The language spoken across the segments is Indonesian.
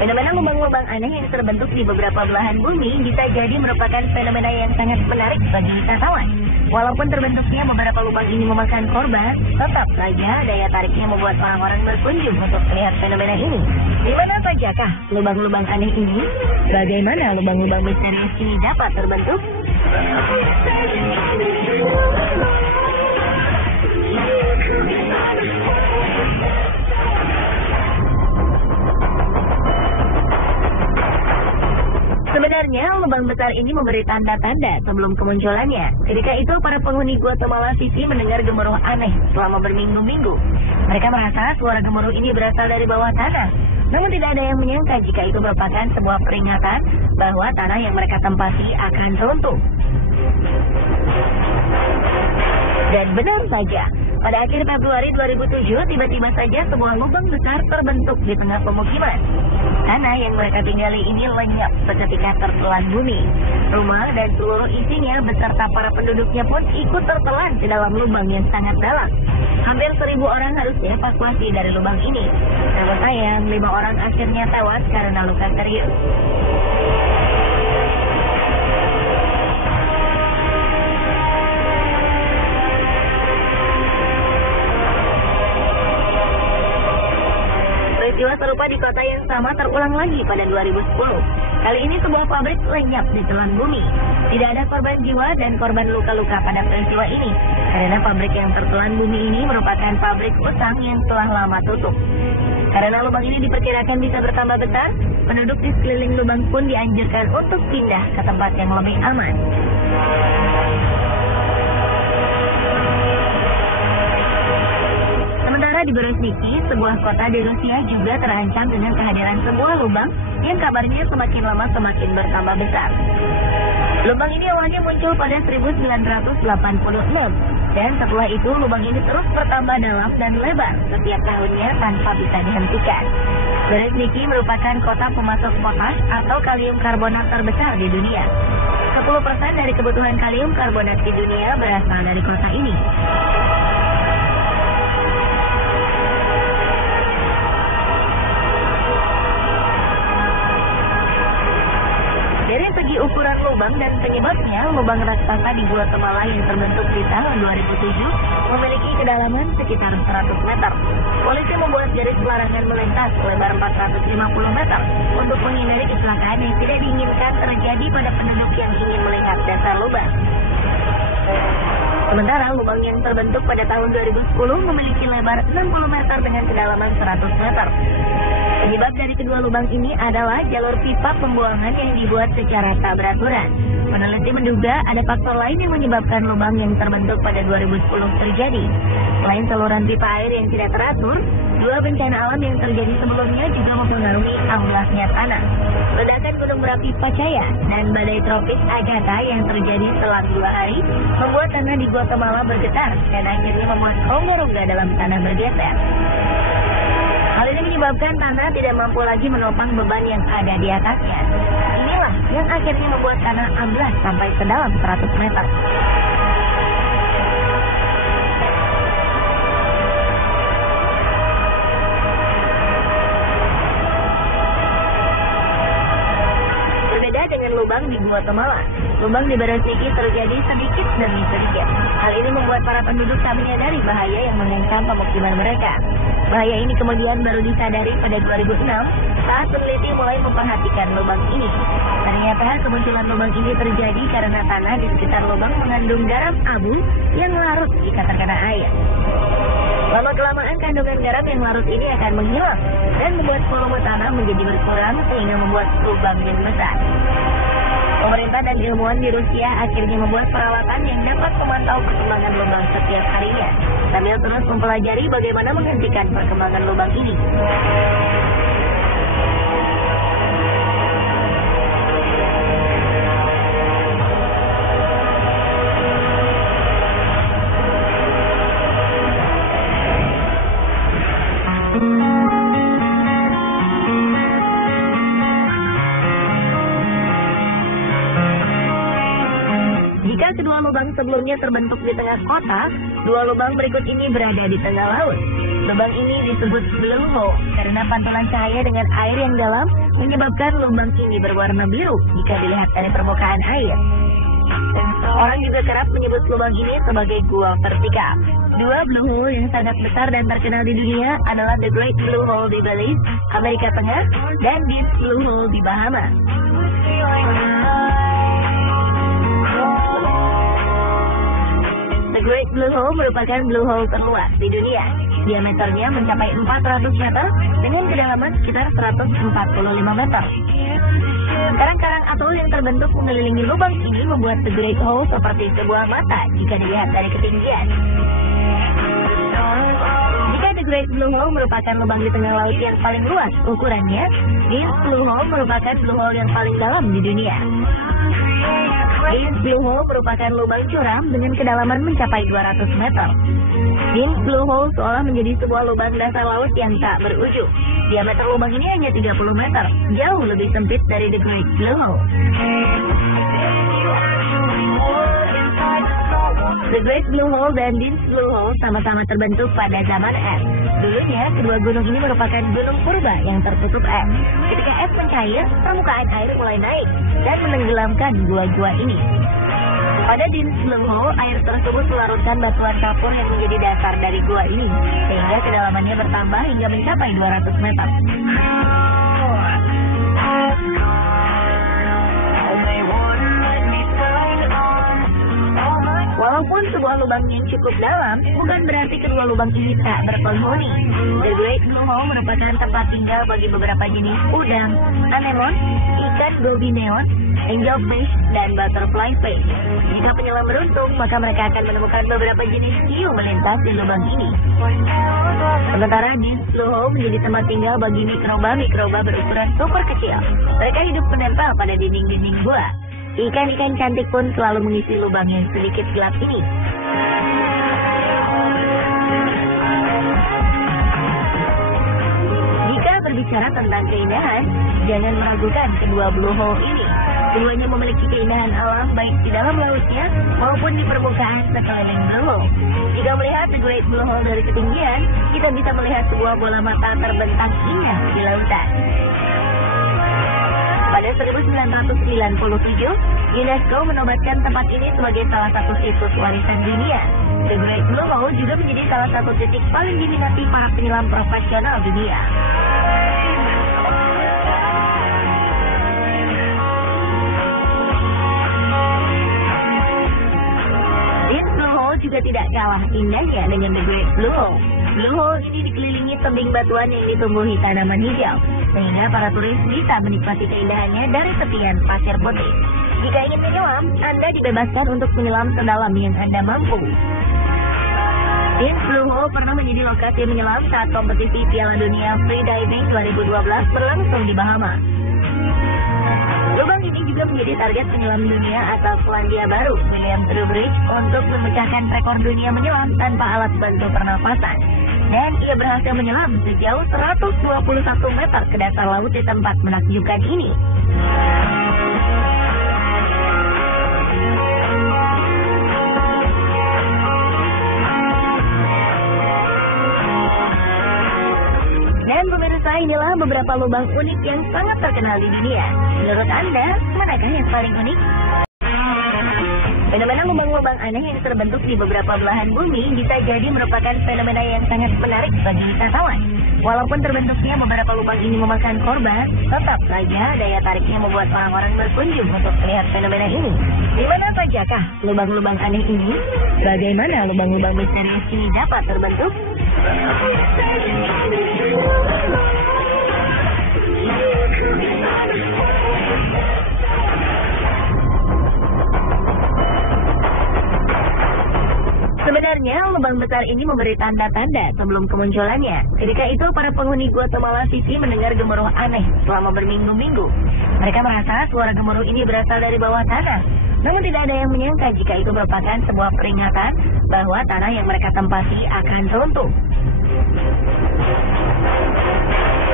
Fenomena lubang-lubang aneh yang terbentuk di beberapa belahan bumi bisa jadi merupakan fenomena yang sangat menarik bagi wisatawan. Walaupun terbentuknya beberapa lubang ini memakan korban, tetap saja daya tariknya membuat orang-orang berkunjung untuk melihat fenomena ini. Di mana sajakah lubang-lubang aneh ini? Bagaimana lubang-lubang misterius ini dapat terbentuk? Sebenarnya, lubang besar ini memberi tanda-tanda sebelum kemunculannya. Ketika itu, para penghuni Guatemala City mendengar gemuruh aneh selama berminggu-minggu. Mereka merasa suara gemuruh ini berasal dari bawah tanah. Namun tidak ada yang menyangka jika itu merupakan sebuah peringatan bahwa tanah yang mereka tempati akan runtuh. Dan benar saja, pada akhir Februari 2007, tiba-tiba saja sebuah lubang besar terbentuk di tengah pemukiman. Tanah yang mereka tinggali ini lenyap seketika tertelan bumi. Rumah dan seluruh isinya beserta para penduduknya pun ikut tertelan ke dalam lubang yang sangat dalam. Hampir 1.000 orang harus dievakuasi dari lubang ini. Namun sayang, 5 orang akhirnya tewas karena luka serius. Peristiwa serupa di kota yang sama terulang lagi pada 2010. Kali ini sebuah pabrik lenyap di telan bumi. Tidak ada korban jiwa dan korban luka-luka pada peristiwa ini, karena pabrik yang tertelan bumi ini merupakan pabrik utang yang telah lama tutup. Karena lubang ini diperkirakan bisa bertambah besar, penduduk di sekeliling lubang pun dianjurkan untuk pindah ke tempat yang lebih aman. Di Berezhniki, sebuah kota di Rusia juga terancam dengan kehadiran sebuah lubang yang kabarnya semakin lama semakin bertambah besar. Lubang ini awalnya muncul pada 1986, dan setelah itu lubang ini terus bertambah dalam dan lebar setiap tahunnya tanpa bisa dihentikan. Berezhniki merupakan kota pemasok potas atau kalium karbonat terbesar di dunia. 10% dari kebutuhan kalium karbonat di dunia berasal dari kota ini. Dari segi ukuran lubang dan penyebabnya, lubang raksasa di Guatemala yang terbentuk di tahun 2007 memiliki kedalaman sekitar 100 meter. Polisi membuat garis pelarangan melintas lebar 450 meter untuk menghindari kecelakaan yang tidak diinginkan terjadi pada penduduk yang ingin melihat dasar lubang. Sementara lubang yang terbentuk pada tahun 2010 memiliki lebar 60 meter dengan kedalaman 100 meter. Penyebab dari kedua lubang ini adalah jalur pipa pembuangan yang dibuat secara tak beraturan. Peneliti menduga ada faktor lain yang menyebabkan lubang yang terbentuk pada 2010 terjadi. Selain saluran pipa air yang tidak teratur, dua bencana alam yang terjadi sebelumnya juga mempengaruhi amblasnya tanah. Ledakan gunung berapi Pacaya dan badai tropis Agatha yang terjadi selang 2 hari membuat tanah di Guatemala bergetar dan akhirnya membuat rongga-rongga dalam tanah bergeser. Hal ini menyebabkan tanah tidak mampu lagi menopang beban yang ada di atasnya. Inilah yang akhirnya membuat tanah amblas sampai sedalam 100 meter. Berbeda dengan lubang di Guatemala, lubang di Berezhniki terjadi sedikit demi sedikit. Hal ini membuat para penduduk tak menyadari bahaya yang mengancam pemukiman mereka. Bahaya ini kemudian baru disadari pada 2006 saat peneliti mulai memperhatikan lubang ini. Ternyata kemunculan lubang ini terjadi karena tanah di sekitar lubang mengandung garam abu yang larut jika terkena air. Lama-kelamaan kandungan garam yang larut ini akan menghilang dan membuat volume tanah menjadi berkurang sehingga membuat lubang yang besar. Pemerintah dan ilmuwan di Rusia akhirnya membuat peralatan yang dapat memantau perkembangan lubang setiap harinya, sambil terus mempelajari bagaimana menghentikan perkembangan lubang ini. Kedua lubang sebelumnya terbentuk di tengah kota, dua lubang berikut ini berada di tengah laut. Lubang ini disebut blue hole karena pantulan cahaya dengan air yang dalam menyebabkan lubang ini berwarna biru jika dilihat dari permukaan air. Orang juga kerap menyebut lubang ini sebagai gua vertikal. Dua blue hole yang sangat besar dan terkenal di dunia adalah The Great Blue Hole di Belize, Amerika Tengah, dan Deep Blue Hole di Bahama. The Great Blue Hole merupakan blue hole terluas di dunia. Diameternya mencapai 400 meter dengan kedalaman sekitar 145 meter. Karang-karang atol yang terbentuk mengelilingi lubang ini membuat The Great Hole seperti sebuah mata jika dilihat dari ketinggian. Jika The Great Blue Hole merupakan lubang di tengah laut yang paling luas ukurannya, Deep Blue Hole merupakan blue hole yang paling dalam di dunia. Deep Blue Hole merupakan lubang curam dengan kedalaman mencapai 200 meter. Deep Blue Hole seolah menjadi sebuah lubang dasar laut yang tak berujung. Diameter lubang ini hanya 30 meter, jauh lebih sempit dari The Great Blue Hole. The Great Blue Hole dan Deep Blue Hole sama-sama terbentuk pada zaman es. Dulunya, kedua gunung ini merupakan gunung purba yang tertutup es. Ketika es mencair, permukaan air mulai naik dan menenggelamkan gua-gua ini. Pada Deep Blue Hole, air tersebut melarutkan batuan kapur yang menjadi dasar dari gua ini, sehingga kedalamannya bertambah hingga mencapai 200 meter. Walaupun sebuah lubang yang cukup dalam, bukan berarti kedua lubang ini tak berpenghuni. The Great Blue Hole merupakan tempat tinggal bagi beberapa jenis udang, anemon, ikan gobi neon, angelfish, dan butterfly fish. Jika penyelam beruntung, maka mereka akan menemukan beberapa jenis hiu melintas di lubang ini. Sementara Deep Blue Hole menjadi tempat tinggal bagi mikroba-mikroba berukuran super kecil. Mereka hidup menempel pada dinding-dinding gua. Ikan-ikan cantik pun selalu mengisi lubang yang sedikit gelap ini. Jika berbicara tentang keindahan, jangan meragukan kedua blue hole ini. Keduanya memiliki keindahan alam baik di dalam lautnya maupun di permukaan sekeliling blue hole. Jika melihat The Great Blue Hole dari ketinggian, kita bisa melihat sebuah bola mata terbentang indah di lautan. Pada 1997, UNESCO menobatkan tempat ini sebagai salah satu situs warisan dunia. The Great Blue Hole juga menjadi salah satu titik paling diminati para penyelam profesional dunia. Deep Blue Hole juga tidak kalah indahnya dengan The Great Blue Hole. Blue Hole ini dikelilingi tebing batuan yang ditumbuhi tanaman hijau, sehingga para turis bisa menikmati keindahannya dari tepian pasir putih. Jika ingin menyelam, Anda dibebaskan untuk menyelam sedalam yang Anda mampu. Deep Blue Hole pernah menjadi lokasi menyelam saat kompetisi Piala Dunia Freediving 2012 berlangsung di Bahama. Lubang ini juga menjadi target penyelam dunia asal Selandia Baru, William Trowbridge, untuk memecahkan rekor dunia menyelam tanpa alat bantu pernapasan. Dan ia berhasil menyelam sejauh 121 meter ke dasar laut di tempat menakjubkan ini. Dan pemirsa, inilah beberapa lubang unik yang sangat terkenal di dunia. Menurut Anda, manakah yang paling unik? Fenomena lubang-lubang aneh yang terbentuk di beberapa belahan bumi bisa jadi merupakan fenomena yang sangat menarik bagi wisatawan. Walaupun terbentuknya beberapa lubang ini memakan korban, tetap saja daya tariknya membuat orang-orang berkunjung untuk melihat fenomena ini. Di mana sajakah lubang-lubang aneh ini? Bagaimana lubang-lubang misterius ini dapat terbentuk? Sebenarnya, lubang besar ini memberi tanda-tanda sebelum kemunculannya. Ketika itu, para penghuni Guatemala City mendengar gemuruh aneh selama berminggu-minggu. Mereka merasa suara gemuruh ini berasal dari bawah tanah. Namun tidak ada yang menyangka jika itu merupakan sebuah peringatan bahwa tanah yang mereka tempati akan runtuh.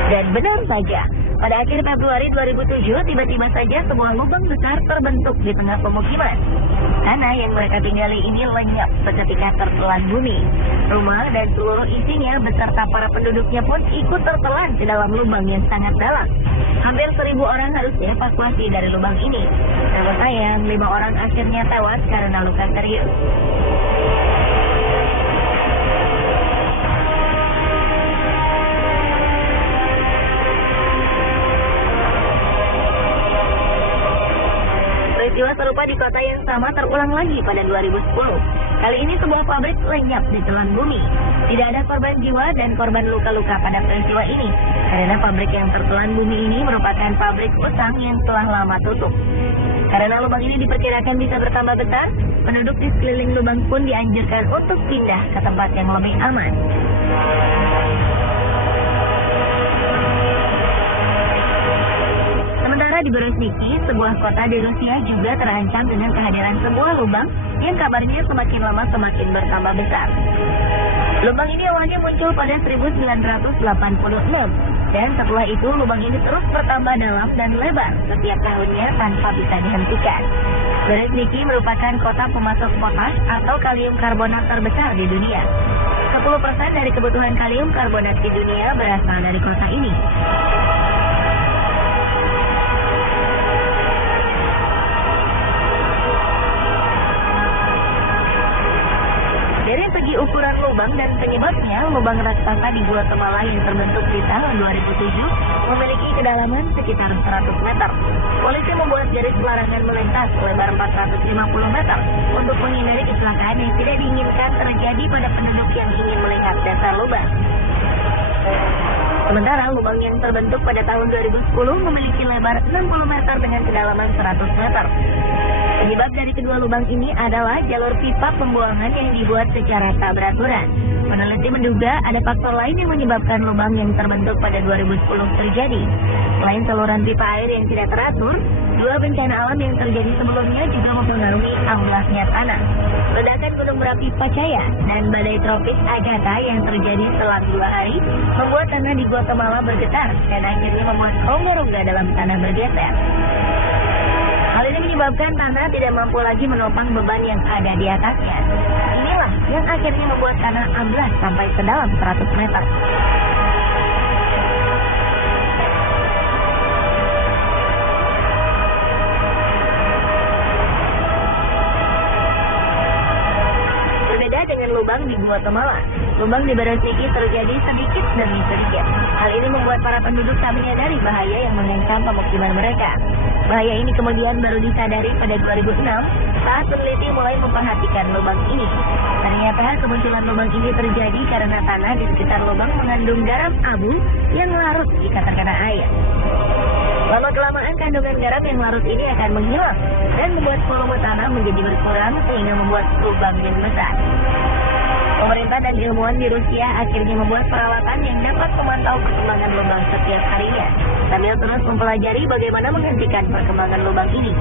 Dan benar saja, pada akhir Februari 2007, tiba-tiba saja sebuah lubang besar terbentuk di tengah pemukiman. Tanah yang mereka tinggali ini lenyap seketika tertelan bumi. Rumah dan seluruh isinya beserta para penduduknya pun ikut tertelan ke dalam lubang yang sangat dalam. Hampir 1.000 orang harus dievakuasi dari lubang ini. Namun sayang, 5 orang akhirnya tewas karena luka serius. Peristiwa serupa di kota yang sama terulang lagi pada 2010. Kali ini sebuah pabrik lenyap di telan bumi. Tidak ada korban jiwa dan korban luka-luka pada peristiwa ini, karena pabrik yang tertelan bumi ini merupakan pabrik utang yang telah lama tutup. Karena lubang ini diperkirakan bisa bertambah besar, penduduk di sekeliling lubang pun dianjurkan untuk pindah ke tempat yang lebih aman. Di Berezhniki, sebuah kota di Rusia juga terancam dengan kehadiran sebuah lubang yang kabarnya semakin lama semakin bertambah besar. Lubang ini awalnya muncul pada 1986 dan setelah itu lubang ini terus bertambah dalam dan lebar setiap tahunnya tanpa bisa dihentikan. Berezhniki merupakan kota pemasok potas atau kalium karbonat terbesar di dunia. 10% dari kebutuhan kalium karbonat di dunia berasal dari kota ini. Dari segi ukuran lubang dan penyebabnya, lubang raksasa di Guatemala yang terbentuk di tahun 2007 memiliki kedalaman sekitar 100 meter. Polisi membuat garis pelarangan melintas lebar 450 meter untuk menghindari kecelakaan yang tidak diinginkan terjadi pada penduduk yang ingin melihat dasar lubang. Sementara lubang yang terbentuk pada tahun 2010 memiliki lebar 60 meter dengan kedalaman 100 meter. Penyebab dari kedua lubang ini adalah jalur pipa pembuangan yang dibuat secara tak beraturan. Peneliti menduga ada faktor lain yang menyebabkan lubang yang terbentuk pada 2010 terjadi. Selain saluran pipa air yang tidak teratur, dua bencana alam yang terjadi sebelumnya juga mempengaruhi amblasnya tanah. Ledakan gunung berapi Pacaya dan badai tropis Agatha yang terjadi selang 2 hari membuat tanah di Guatemala bergetar dan akhirnya membuat rongga-rongga dalam tanah bergeser. Hal ini menyebabkan tanah tidak mampu lagi menopang beban yang ada di atasnya. Inilah yang akhirnya membuat tanah amblas sampai sedalam 100 meter. Berbeda dengan lubang di Guatemala, lubang di Berezhniki terjadi sedikit demi sedikit. Hal ini membuat para penduduk tak menyadari bahaya yang mengancam pemukiman mereka. Bahaya ini kemudian baru disadari pada 2006 saat peneliti mulai memperhatikan lubang ini. Ternyata kemunculan lubang ini terjadi karena tanah di sekitar lubang mengandung garam abu yang larut jika terkena air. Lama-kelamaan kandungan garam yang larut ini akan menghilang dan membuat volume tanah menjadi berkurang sehingga membuat lubang yang besar. Pemerintah dan ilmuwan di Rusia akhirnya membuat peralatan yang dapat memantau perkembangan lubang setiap harinya, sambil terus mempelajari bagaimana menghentikan perkembangan lubang ini.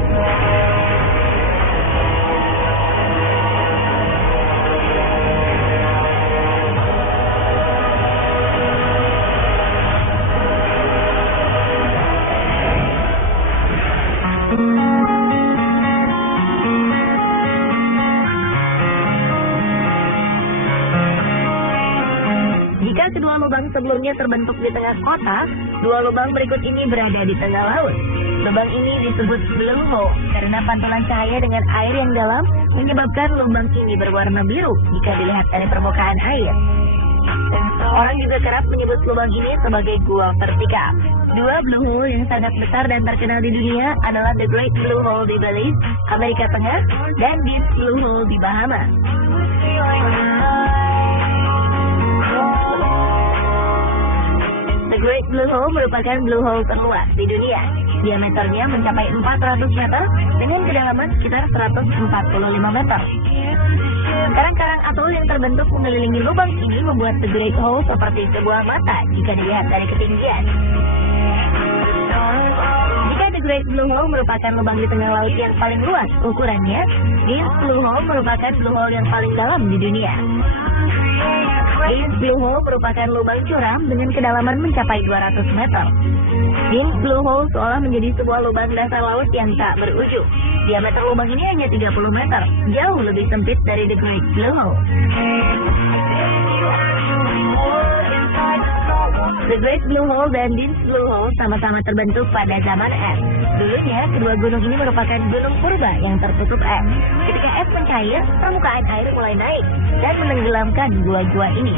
Kedua lubang sebelumnya terbentuk di tengah kota, dua lubang berikut ini berada di tengah laut. Lubang ini disebut blue hole karena pantulan cahaya dengan air yang dalam menyebabkan lubang ini berwarna biru jika dilihat dari permukaan air. Orang juga kerap menyebut lubang ini sebagai gua vertikal. Dua blue hole yang sangat besar dan terkenal di dunia adalah The Great Blue Hole di Belize, Amerika Tengah, dan Deep Blue Hole di Bahamas. The Great Blue Hole merupakan blue hole terluas di dunia. Diameternya mencapai 400 meter dengan kedalaman sekitar 145 meter. Karang-karang atol yang terbentuk mengelilingi lubang ini membuat The Great Hole seperti sebuah mata jika dilihat dari ketinggian. Jika The Great Blue Hole merupakan lubang di tengah laut yang paling luas ukurannya, Deep Blue Hole merupakan blue hole yang paling dalam di dunia. Dean's Blue Hole merupakan lubang curam dengan kedalaman mencapai 200 meter. Dean's Blue Hole seolah menjadi sebuah lubang dasar laut yang tak berujung. Diameter lubang ini hanya 30 meter, jauh lebih sempit dari The Great Blue Hole. The Great Blue Hole dan Dean's Blue Hole sama-sama terbentuk pada zaman es. Dulunya, kedua gunung ini merupakan gunung purba yang tertutup es. Ketika es mencair, permukaan air mulai naik dan menenggelamkan gua-gua ini.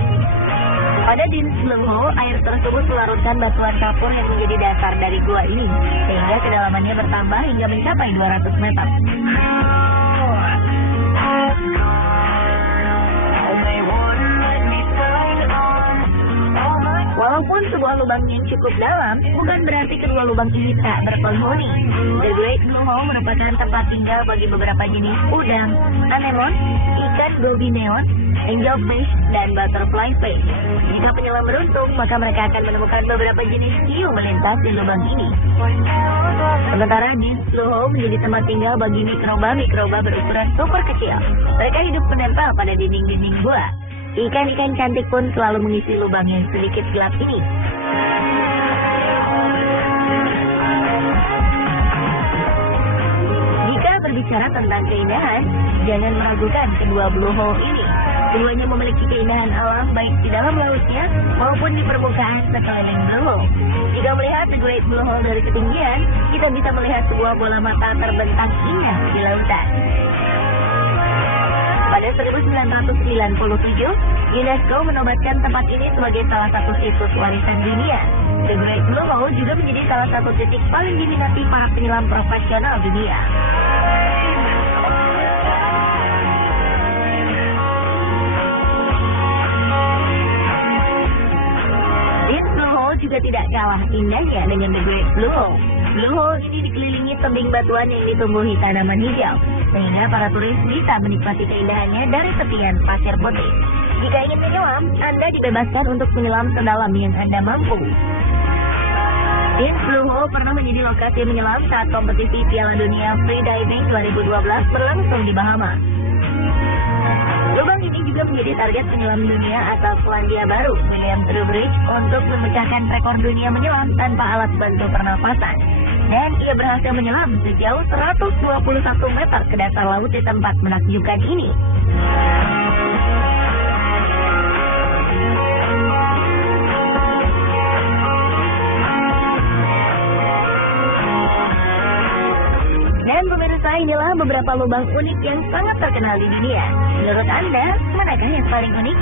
Pada Dean's Blue Hole, air tersebut melarutkan batuan kapur yang menjadi dasar dari gua ini, sehingga kedalamannya bertambah hingga mencapai 200 meter. Walaupun sebuah lubang yang cukup dalam, bukan berarti kedua lubang ini tak berpenghuni. The Great Blue Hole merupakan tempat tinggal bagi beberapa jenis udang, anemon, ikan gobi neon, angelfish, dan butterfly fish. Jika penyelam beruntung, maka mereka akan menemukan beberapa jenis hiu melintas di lubang ini. Sementara Dean's Blue Hole menjadi tempat tinggal bagi mikroba-mikroba berukuran super kecil. Mereka hidup menempel pada dinding-dinding gua. Ikan-ikan cantik pun selalu mengisi lubang yang sedikit gelap ini. Jika berbicara tentang keindahan, jangan meragukan kedua Blue Hole ini. Keduanya memiliki keindahan alam baik di dalam lautnya maupun di permukaan sekeliling Blue Hole. Jika melihat The Great Blue Hole dari ketinggian, kita bisa melihat sebuah bola mata terbentang indah di lautan. Pada 1997, UNESCO menobatkan tempat ini sebagai salah satu situs warisan dunia. The Great Blue Hole juga menjadi salah satu titik paling diminati para penyelam profesional dunia. Dean's Blue Hole juga tidak kalah indahnya dengan The Great Blue Hole. Blue Hole ini dikelilingi tebing batuan yang ditumbuhi tanaman hijau, sehingga para turis bisa menikmati keindahannya dari tepian pasir putih. Jika ingin menyelam, Anda dibebaskan untuk menyelam sedalam yang Anda mampu. Dean's Blue Hole pernah menjadi lokasi menyelam saat kompetisi Piala Dunia Free Diving 2012 berlangsung di Bahama. Lubang ini juga menjadi target penyelam dunia asal Selandia Baru, William Trowbridge, untuk memecahkan rekor dunia menyelam tanpa alat bantu pernapasan. Dan ia berhasil menyelam sejauh 121 meter ke dasar laut di tempat menakjubkan ini. Dan pemirsa, inilah beberapa lubang unik yang sangat terkenal di dunia. Menurut Anda, manakah yang paling unik?